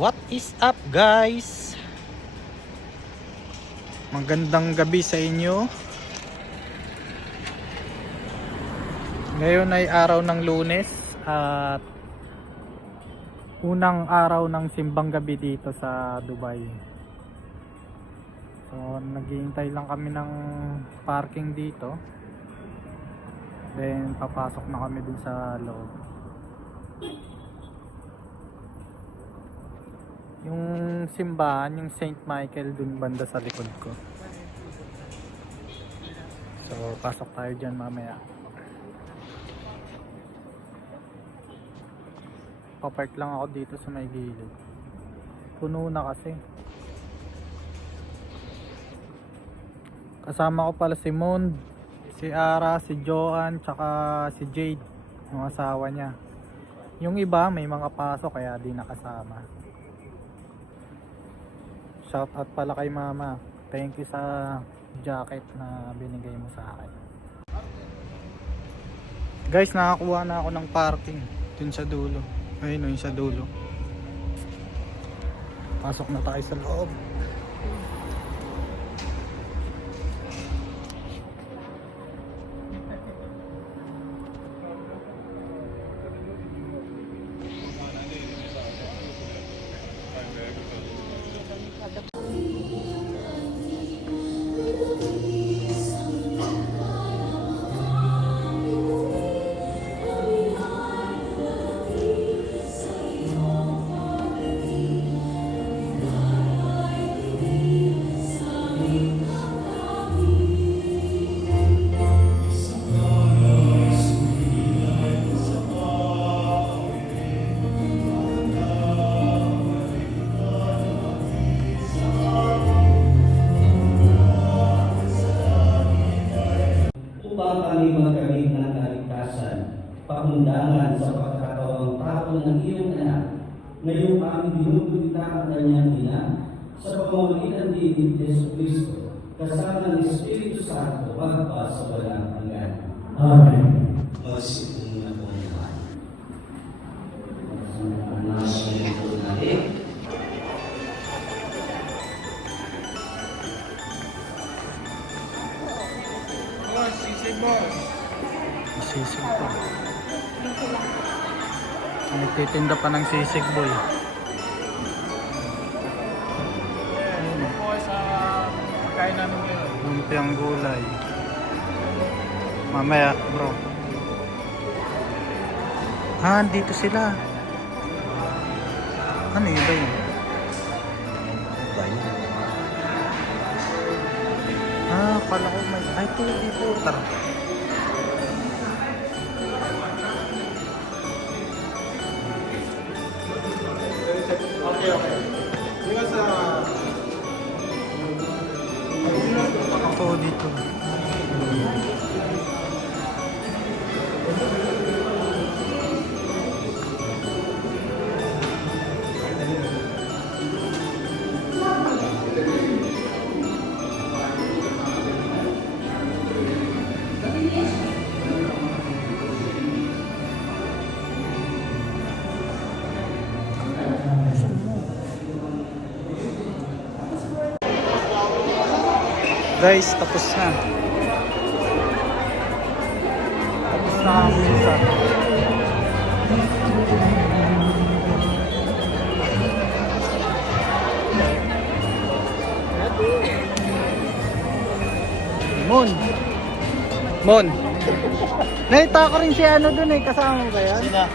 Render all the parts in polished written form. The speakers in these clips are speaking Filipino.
What is up guys? Magandang gabi sa inyo. Ngayon ay araw ng Lunes at unang araw ng simbang gabi dito sa Dubai. So naghihintay lang kami ng parking dito. Then papasok na kami dun sa loob. Yung simbahan, yung Saint Michael dun banda sa likod ko. So pasok tayo dyan mamaya. Papark lang ako dito sa may gilid. Puno na kasi. Kasama ko pala si Mond, si Ara, si Johan, tsaka si Jade, yung asawa niya. Yung iba may mga pasok kaya di nakasama. Shout out pala kay mama. Thank you sa jacket na binigay mo sa akin. Guys, nakakuha na ako ng parking dun sa dulo. Ayun, yung sa dulo. Pasok na tayo sa loob. Upang kami magkamit ng kaligtasan, pakundangan sa pagkakawang tao ng iyong anak, ngayong aming binubulita ang kanyang ina, sa pamamagitan ni Yesu Cristo, kasama ng Espiritu Santo, magpa sa walang hanggan. Amen. Magsipong na po naman. Magsipong po natin. Sisig pa. Nagtitinda pa ng sisig boy. Ayun po sa pagkain namin ngayon. Lumpiang gulay. Mamaya bro. Dito sila. Ano yun ba yun? Kala ko may... Ay, tuloy po. Tara. Okay. Ito dito. Guys, tapos na. Tapos na ang visa. Mon. Nakita ko rin si ano dun eh. Kasama mo ba yan? Sina?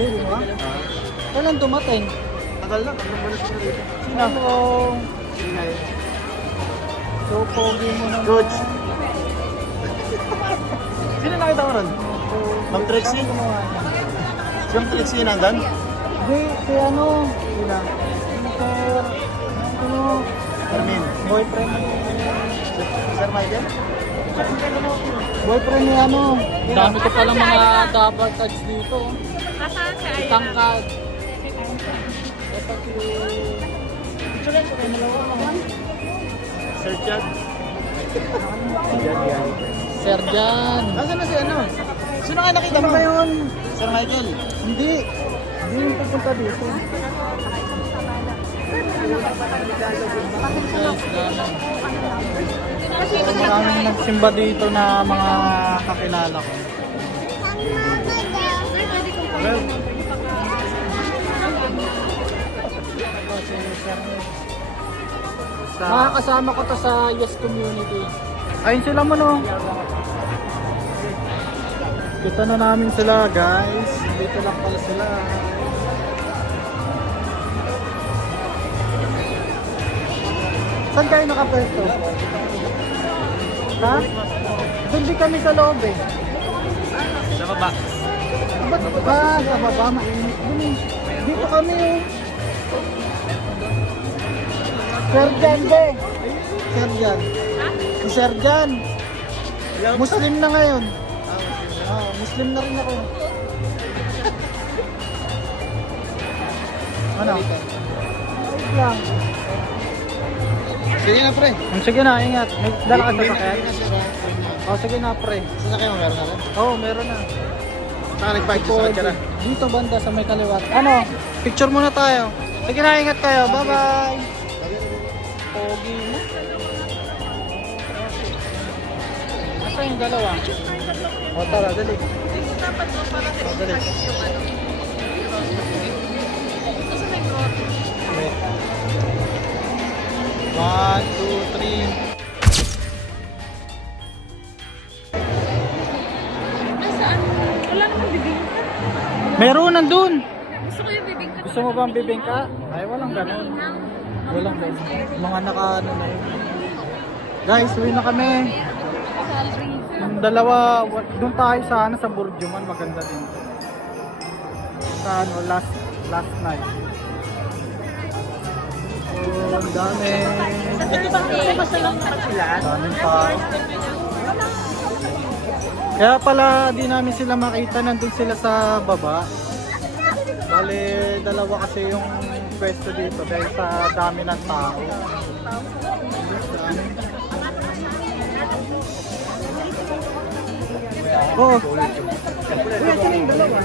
Hindi mo ba? Kailan dumating? Tagal na. Sina? Sina? So, pogi mo naman. Coach. Sino nakita mo nun? Ma'am Trixie? Si Ma'am Trixie nandun? Hindi, si ano? Sina? Ano? Armin. Boyfriend. Sir Michael? Boyfriend ni ano? Dami ko palang mga double touch dito. Nasaan si Ayla? Tangkad. Sir Chad? Sir Jan. Nasaan na si ano? Sino nga nakita mo? Ano ba yun? Sir Michael? Hindi. Hindi yung pupunta dito. So, maraming nagsimba dito na mga kakilala ko. Well, Makakasama ko to sa Yes Community. ayun sila mo no. Kita na namin sila guys. Dito lang pala sila. Saan kayo nakapwesto? Ha? Doon di kami sa loob eh. Sa baba. Ba't ba? Sa baba, mainit dun eh. Dito kami oh. Serjan be. Serjan. Si Serjan. Muslim na ngayon. Muslim na rin ako. Ano? Wait lang. Sige na, pre. Sige na, ingat. May dala ka sa sakyan? Oh, sige na, pre. Sasakyan mo meron na rin? Oh, meron na. Saka nag-bike sa Katjara. Dito banda sa may kaliwat. Ano? Picture muna tayo. Sige na, ingat kayo. Bye-bye. Pogi mo. Asa yung dalawa? O, tara, dali. O, dali. Wait. 1, 2, 3. Wala namang bibingka. Meron nandun. Gusto ko yung bibingka. Gusto mo bang bibingka? Ay, walang ganun. Walang ganun. Mga naka-ano na yun. Guys, uwi na kami. Yung dalawa, doon tayo sa ano, sa Burjuman, maganda din. Sa ano, last night. Oh, ang dami. Basta lang naman sila. Daming tao. Kaya pala di namin sila makita, nandun sila sa baba. Bale, dalawa kasi yung pwesto dito dahil sa dami ng tao. Oo. Kuya, sila yung dalawa.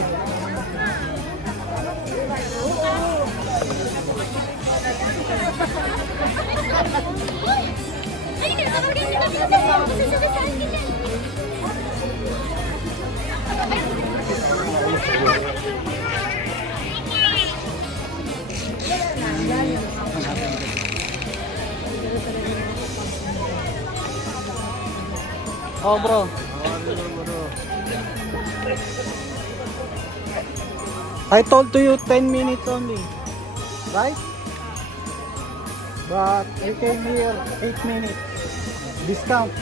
Oh bro. I told to you 10 minutes only. Right? But I came here 8 minutes. Discount.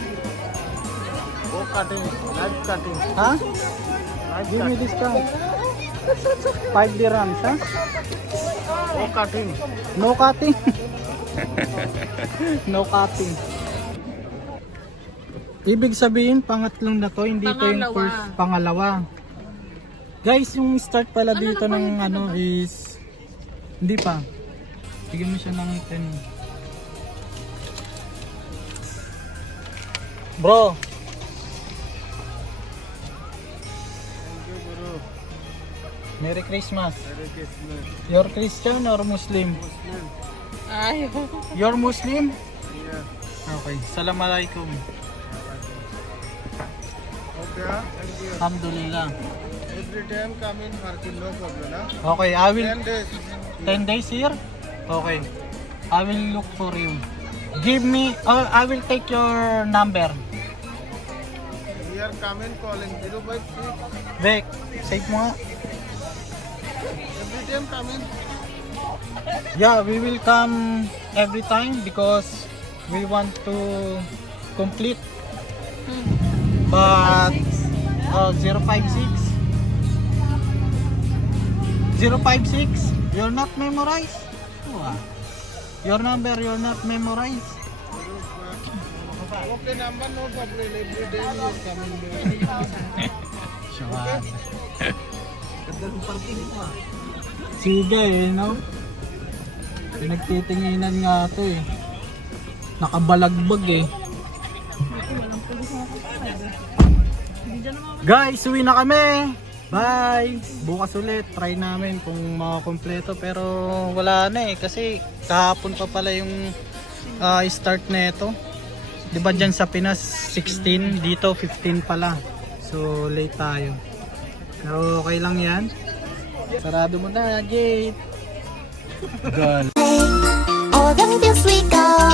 Oh, cutting. Live cutting. Huh? Give me discount. 5 dirhams, huh? Oh, cutting. No cutting. No cutting. Ibig sabihin, pangatlong na to, hindi to yung first, pangalawa. Guys, yung start pala dito ng ano is, hindi pa. Bigyan mo siya ng 10. Bro. Merry Christmas. Merry Christmas. You're Christian or Muslim? Muslim. Ay, You're Muslim? Yeah. Okay. Assalamualaikum. Okay, thank you. Alhamdulillah. Every time come in parking, no problem, huh? Okay, I will 10 days. 10 days here? Okay. I will look for you. Give me, I will take your number. We are coming calling 056. Bek, save mo nga. Every time come in. Yeah, we will come every time because we want to complete. But 056 you're not memorized. Your number you're not memorized. Okay, number no problem. Every day you are coming there. Sure. Sige eh, no? Pinagtitinginan nga ito eh. Nakabalagbag eh. Guys, uwi na kami. Bye! Bukas ulit, try namin kung makakompleto pero wala na eh kasi kahapon pa pala yung start na ito. Diba dyan sa Pinas 16, dito 15 pala. So late tayo. Pero okay lang yan. Sarado mo na, gate. Gun. All the bills we go.